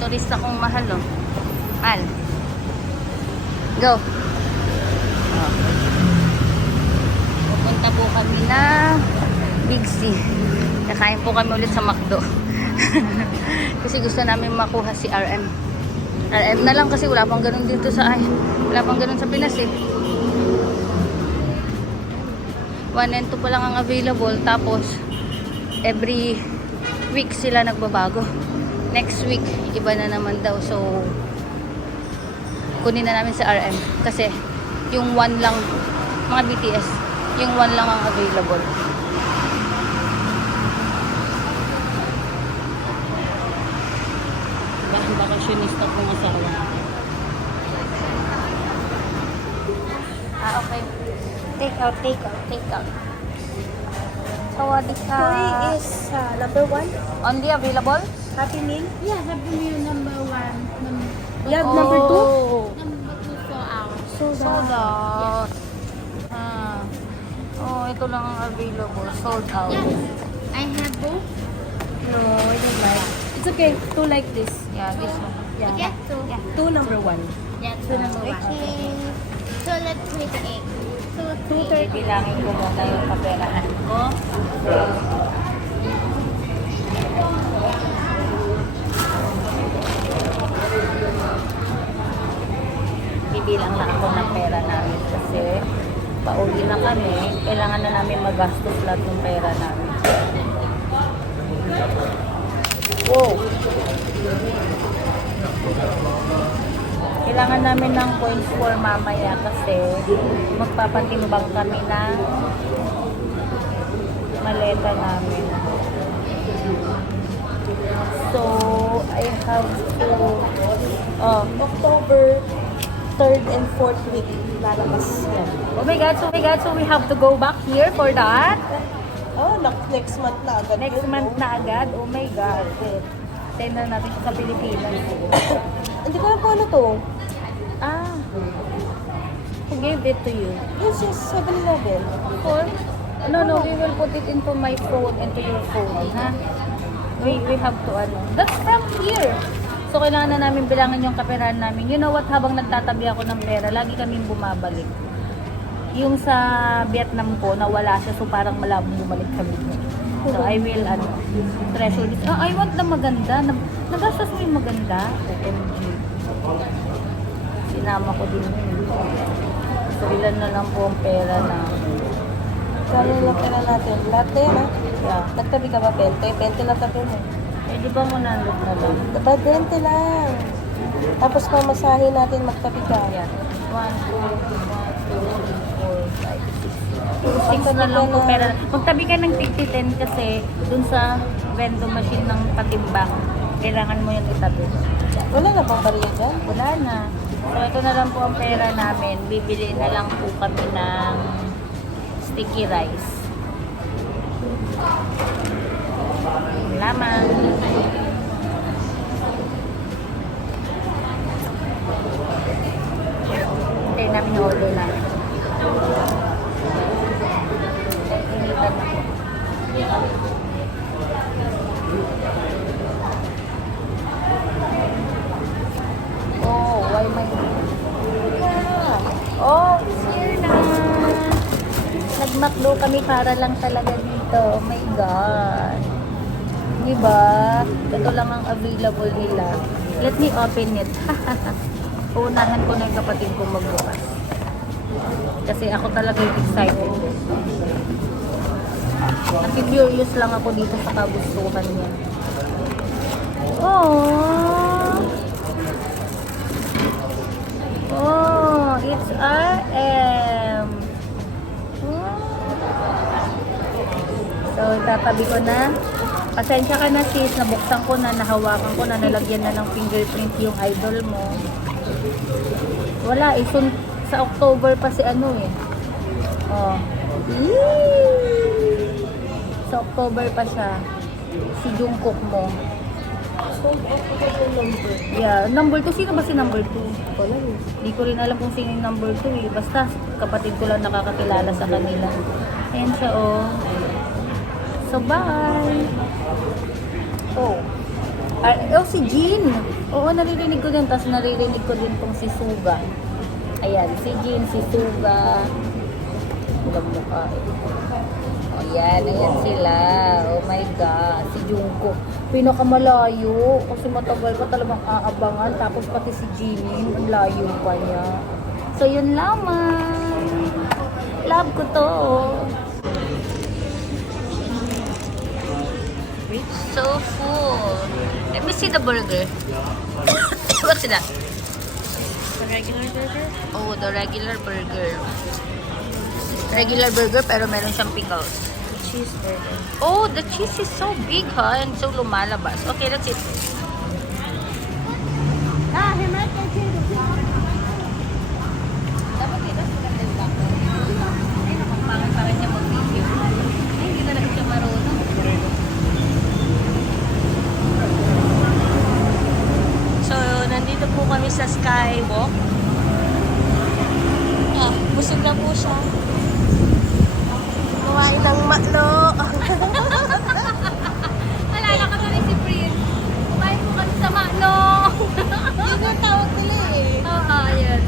motorista kong mahal, oh. Mahal. Go. Oh. Pupunta po kami na Big C. Kakain po kami ulit sa McDo. Kasi gusto namin makuha si RM. RM na lang kasi wala pang ganun dito sa wala pang ganun sa Pinas eh. 1 and 2 pa lang ang available, tapos every week sila nagbabago. Next week iba na naman daw, so kunin na namin sa RM kasi yung 1 lang, mga BTS, yung 1 lang ang available. Bakang bakasyonista kong asawa. Okay. Take out. Sawadika. Curry is number 1. Only available? Happy Meal. Yeah, Happy Meal number 1. You have number 2? Number 2 for hours. Sold out. Oh, ito lang ang available. Sold out. Yes. I have both. No, I don't like. It's okay. 2 like this. Yeah, this one. Yeah. Get 2. Yeah. 2 number 1. Yeah, 2 number 1. Okay. So let's make egg. So 2:30. Bilangin ko muna yung kaperahan ko. Bibilang lang ako ng pera namin kasi pauwi na kami. Kailangan na namin magastos lahat ng pera namin. Wow! Kailangan namin ng points for mamaya kasi magpapatimbang kami ng maleta namin. So, I have to October 3rd and 4th week lalabas yan. Oh my god, so we have to go back here for that? Oh, next month na agad. Next month na agad? Oh my god. Send na natin siya sa Pilipinas. Hindi ko alam kung ano to. Who gave it to you? This is 7-Eleven. For? No, we will put it into my phone, into your phone, ha? We have to, that's from here. So, kailangan na namin bilangan yung kaperahan namin. You know what, habang nagtatabi ako ng pera, lagi kaming bumabalik. Yung sa Vietnam ko, nawala siya, so parang malabong bumalik kami. So, I will, treasure this. I want na maganda. Nagastos mo yung maganda? OMG. Sinama ko din yun. So, ilan na lang po ang pera na. Kaya lang pera natin. Lahat na yan, ha? Yeah. Nagtabi ka ba 20? 20 na tabi mo. Eh, di ba mo nandot na lang? Diba 20 lang. Tapos pamasahin natin magtabi ka. Yan. 1, 2, 3, 4, 5, 6. 6 na lang po pera. Magtabi ka ng 50-10 kasi dun sa vending machine ng patimbang, kailangan mo yung itabi. Wala na bang bariya dyan? Wala na. So, ito na lang po ang pera namin. Bibili na lang po kami ng sticky rice. Salamat. Hintayin namin yung order namin. Initan ako. Oh, why my... Oh, it's here na. Nag-McDo kami para lang talaga dito. Oh my God. Diba? Ito lang ang available nila. Let me open it. Uunahan ko na yung kapatid ko magbukas. Kasi ako talaga yung excited. Naki-curious lang ako dito sa kagustuhan niya. Oh, it's RM. So, itatabi ko na. Pasensya ka na sis, nabuksan ko na, nahawakan ko na, nalagyan na ng fingerprint yung idol mo. Wala, sa October pa si ano eh. Oh. Sa October pa siya. Si Jungkook mo. Sold out ko yung number. Yeah, number 2. Sino ba si number 2? Wala eh. Hindi ko rin alam kung sino yung number 2 eh. Basta kapatid ko lang nakakakilala sa kanila. Ayan siya oh. So bye! Oh. Si Jean. Oo, naririnig ko din. Tapos naririnig ko din tong si Suga. Ayan, si Jean, si Suga. Walang mukha eh. O yan, ayan sila. Oh my God. Si Jungkook. Pinakamalayo. Kasi matagal pa talagang aabangan. Tapos pati si Jimin, ang layo pa niya. So yun lamang. Love ko to. It's so full. Let me see the burger. What's that? The regular burger? Oh, the regular burger. Regular burger pero meron siyang pickles. Cheeseburger. Oh, the cheese is so big, ha? And so lumalabas. Okay, that's it. Dapat dito sa kandil ba? Ay, nakapangit pa rin niya mag-video. Ay, hindi talaga siya marunong. So, nandito po kami sa Skywalk. Busog na po siya. Kumain ng maklo. Alala ka rin si Prin. Kumain po kami sa Makno. Yun yung tawag nila eh. Oo, ayan.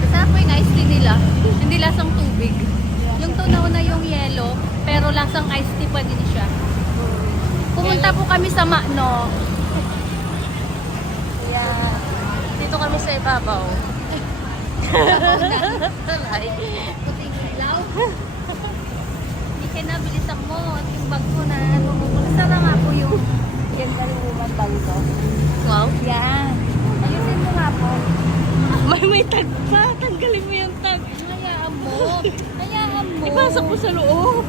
Masarap po yung iced tea nila. Hindi lasang tubig. Yung tunaw na yung yellow, pero lasang iced tea pa din siya. Pumunta po kami sa Makno. Yeah. Dito kami sa ibabaw. Ay, puting ilaw. Hindi ka na, bilisan mo. At yung bag mo na, sara nga po yung yan kaluman dito. Wow. Yan. Ayusin mo nga po. May tag pa. Tanggalin mo yung tag. Hayaan mo. Hayaan mo. Ipasok mo sa loob.